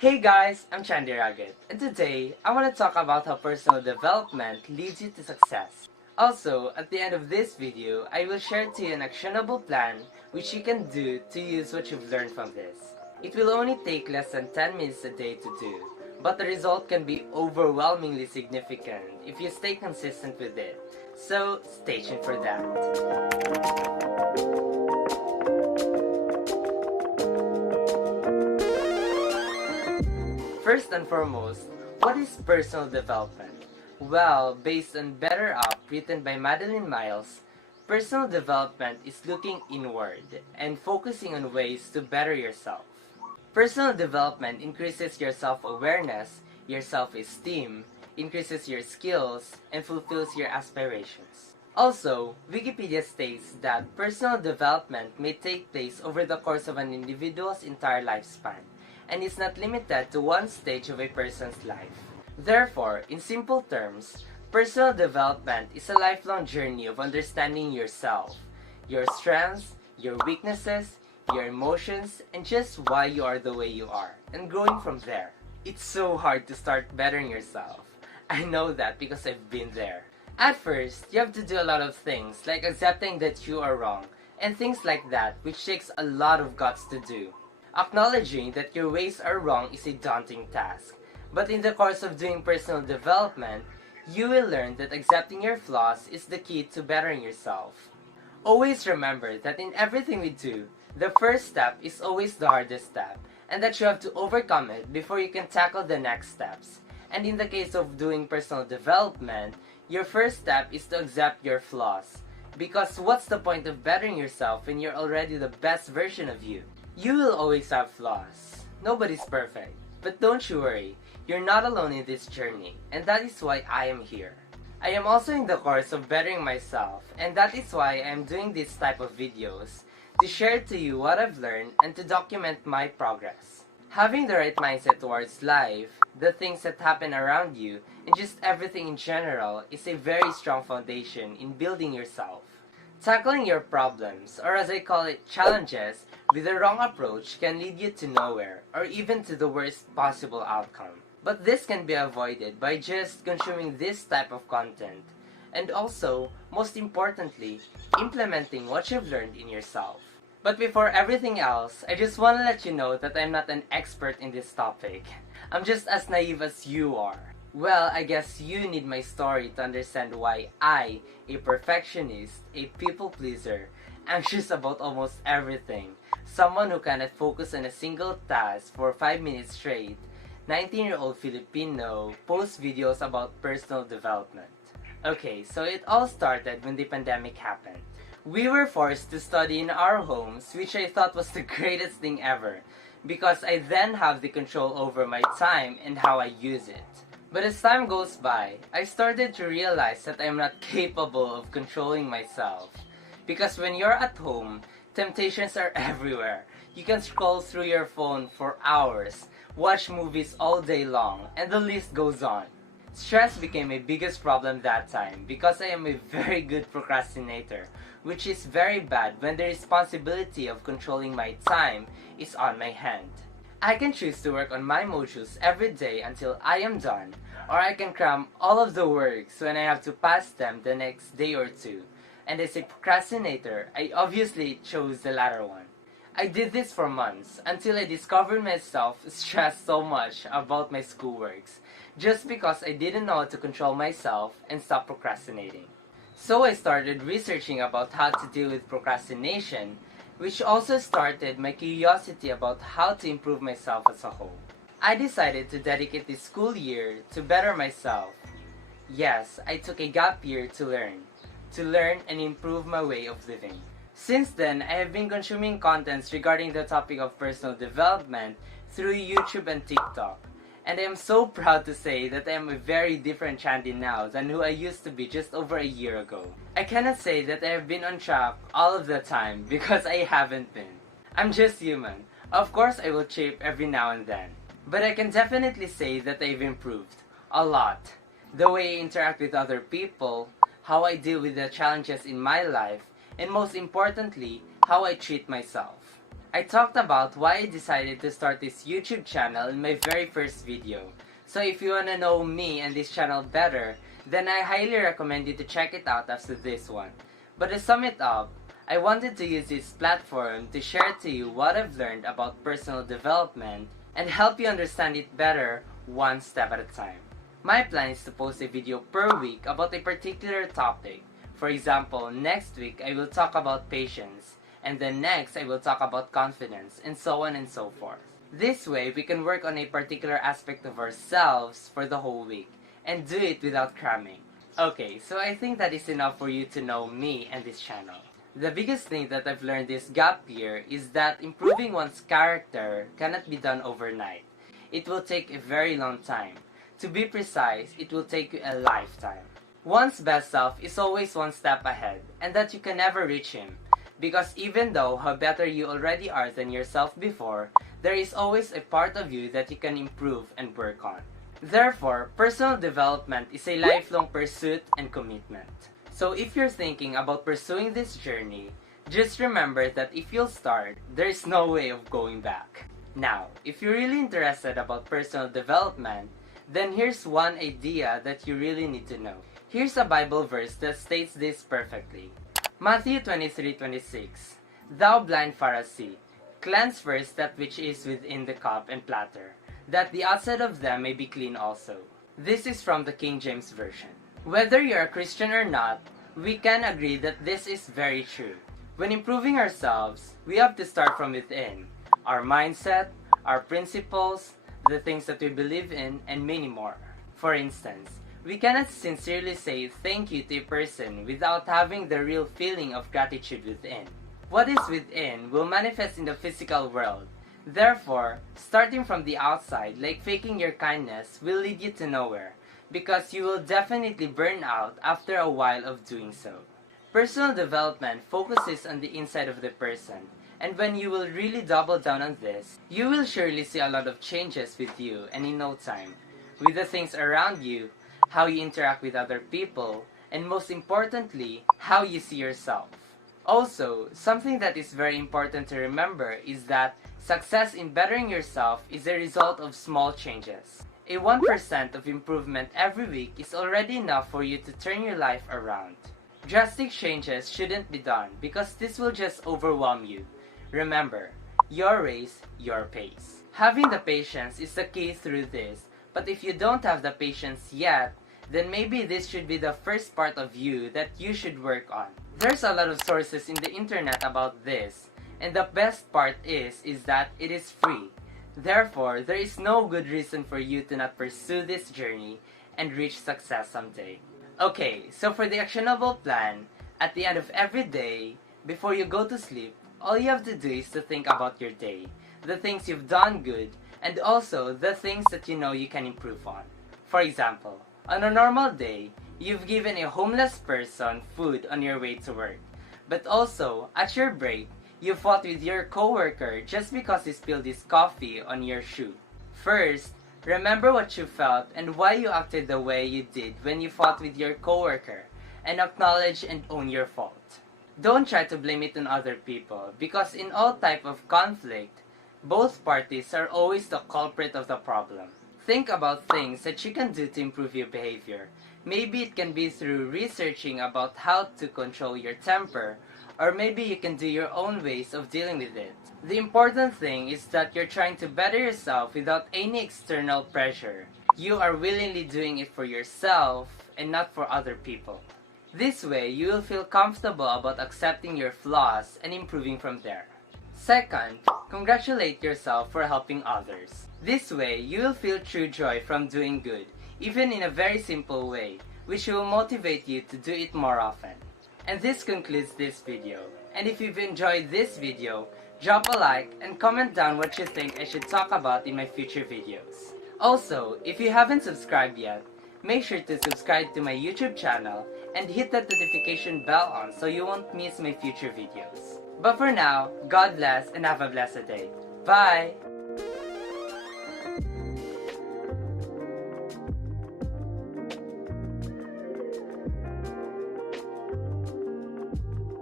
Hey guys, I'm Chandie, and today I want to talk about how personal development leads you to success. Also, at the end of this video, I will share to you an actionable plan which you can do to use what you've learned from this. It will only take less than 10 minutes a day to do, but the result can be overwhelmingly significant if you stay consistent with it. So, stay tuned for that. First and foremost, what is personal development? Well, based on Better Up, written by Madeline Miles, personal development is looking inward and focusing on ways to better yourself. Personal development increases your self-awareness, your self-esteem, increases your skills, and fulfills your aspirations. Also, Wikipedia states that personal development may take place over the course of an individual's entire lifespan, and is not limited to one stage of a person's life. Therefore, in simple terms, personal development is a lifelong journey of understanding yourself, your strengths, your weaknesses, your emotions, and just why you are the way you are, and growing from there. It's so hard to start bettering yourself. I know that because I've been there. At first, you have to do a lot of things, like accepting that you are wrong, and things like that, which takes a lot of guts to do. Acknowledging that your ways are wrong is a daunting task, but in the course of doing personal development, you will learn that accepting your flaws is the key to bettering yourself. Always remember that in everything we do, the first step is always the hardest step, and that you have to overcome it before you can tackle the next steps. And in the case of doing personal development, your first step is to accept your flaws. Because what's the point of bettering yourself when you're already the best version of you? You will always have flaws. Nobody's perfect. But don't you worry, you're not alone in this journey, and that is why I am here. I am also in the course of bettering myself, and that is why I am doing this type of videos, to share to you what I've learned and to document my progress. Having the right mindset towards life, the things that happen around you, and just everything in general is a very strong foundation in building yourself. Tackling your problems, or as I call it, challenges, with the wrong approach can lead you to nowhere, or even to the worst possible outcome. But this can be avoided by just consuming this type of content, and also, most importantly, implementing what you've learned in yourself. But before everything else, I just want to let you know that I'm not an expert in this topic. I'm just as naive as you are. Well, I guess you need my story to understand why I, a perfectionist, a people pleaser, anxious about almost everything, someone who cannot focus on a single task for 5 minutes straight, 19-year-old Filipino, posts videos about personal development. Okay, so it all started when the pandemic happened. We were forced to study in our homes, which I thought was the greatest thing ever, because I then have the control over my time and how I use it. But as time goes by, I started to realize that I'm not capable of controlling myself. Because when you're at home, temptations are everywhere. You can scroll through your phone for hours, watch movies all day long, and the list goes on. Stress became my biggest problem that time because I am a very good procrastinator, which is very bad when the responsibility of controlling my time is on my hand. I can choose to work on my modules every day until I am done, or I can cram all of the works when I have to pass them the next day or two. And as a procrastinator, I obviously chose the latter one. I did this for months until I discovered myself stressed so much about my schoolworks, just because I didn't know how to control myself and stop procrastinating. So I started researching about how to deal with procrastination, which also started my curiosity about how to improve myself as a whole. I decided to dedicate this school year to better myself. Yes, I took a gap year to learn and improve my way of living. Since then, I have been consuming contents regarding the topic of personal development through YouTube and TikTok. And I am so proud to say that I am a very different Chandie now than who I used to be just over a year ago. I cannot say that I have been on track all of the time because I haven't been. I'm just human. Of course I will cheat every now and then. But I can definitely say that I've improved. A lot. The way I interact with other people, how I deal with the challenges in my life, and most importantly, how I treat myself. I talked about why I decided to start this YouTube channel in my very first video. So if you wanna know me and this channel better, then I highly recommend you to check it out after this one. But to sum it up, I wanted to use this platform to share to you what I've learned about personal development and help you understand it better one step at a time. My plan is to post a video per week about a particular topic. For example, next week I will talk about patience, and then next I will talk about confidence, and so on and so forth. This way, we can work on a particular aspect of ourselves for the whole week, and do it without cramming. Okay, so I think that is enough for you to know me and this channel. The biggest thing that I've learned this gap year is that improving one's character cannot be done overnight. It will take a very long time. To be precise, it will take you a lifetime. One's best self is always one step ahead, and that you can never reach him. Because even though how better you already are than yourself before, there is always a part of you that you can improve and work on. Therefore, personal development is a lifelong pursuit and commitment. So if you're thinking about pursuing this journey, just remember that if you'll start, there is no way of going back. Now, if you're really interested about personal development, then here's one idea that you really need to know. Here's a Bible verse that states this perfectly. Matthew 23:26. Thou blind Pharisee, cleanse first that which is within the cup and platter, that the outside of them may be clean also. This is from the King James Version. Whether you're a Christian or not, we can agree that this is very true. When improving ourselves, we have to start from within. Our mindset, our principles, the things that we believe in, and many more. For instance, we cannot sincerely say thank you to a person without having the real feeling of gratitude within. What is within will manifest in the physical world. Therefore, starting from the outside, like faking your kindness, will lead you to nowhere, because you will definitely burn out after a while of doing so. Personal development focuses on the inside of the person, and when you will really double down on this, you will surely see a lot of changes with you and in no time, with the things around you, how you interact with other people, and most importantly, how you see yourself. Also, something that is very important to remember is that success in bettering yourself is a result of small changes. A 1% of improvement every week is already enough for you to turn your life around. Drastic changes shouldn't be done because this will just overwhelm you. Remember, your race, your pace. Having the patience is the key through this. But if you don't have the patience yet, then maybe this should be the first part of you that you should work on. There's a lot of sources in the internet about this, and the best part is that it is free. Therefore, there is no good reason for you to not pursue this journey and reach success someday. Okay, so for the actionable plan, at the end of every day, before you go to sleep, all you have to do is to think about your day, the things you've done good, and also the things that you know you can improve on. For example, on a normal day, you've given a homeless person food on your way to work. But also, at your break, you fought with your coworker just because he spilled his coffee on your shoe. First, remember what you felt and why you acted the way you did when you fought with your coworker, and acknowledge and own your fault. Don't try to blame it on other people, because in all type of conflict, both parties are always the culprit of the problem. Think about things that you can do to improve your behavior. Maybe it can be through researching about how to control your temper, or maybe you can do your own ways of dealing with it. The important thing is that you're trying to better yourself without any external pressure. You are willingly doing it for yourself and not for other people. This way, you will feel comfortable about accepting your flaws and improving from there. Second, congratulate yourself for helping others. This way, you will feel true joy from doing good, even in a very simple way, which will motivate you to do it more often. And this concludes this video. And if you've enjoyed this video, drop a like and comment down what you think I should talk about in my future videos. Also, if you haven't subscribed yet, make sure to subscribe to my YouTube channel and hit that notification bell on so you won't miss my future videos. But for now, God bless and have a blessed day. Bye!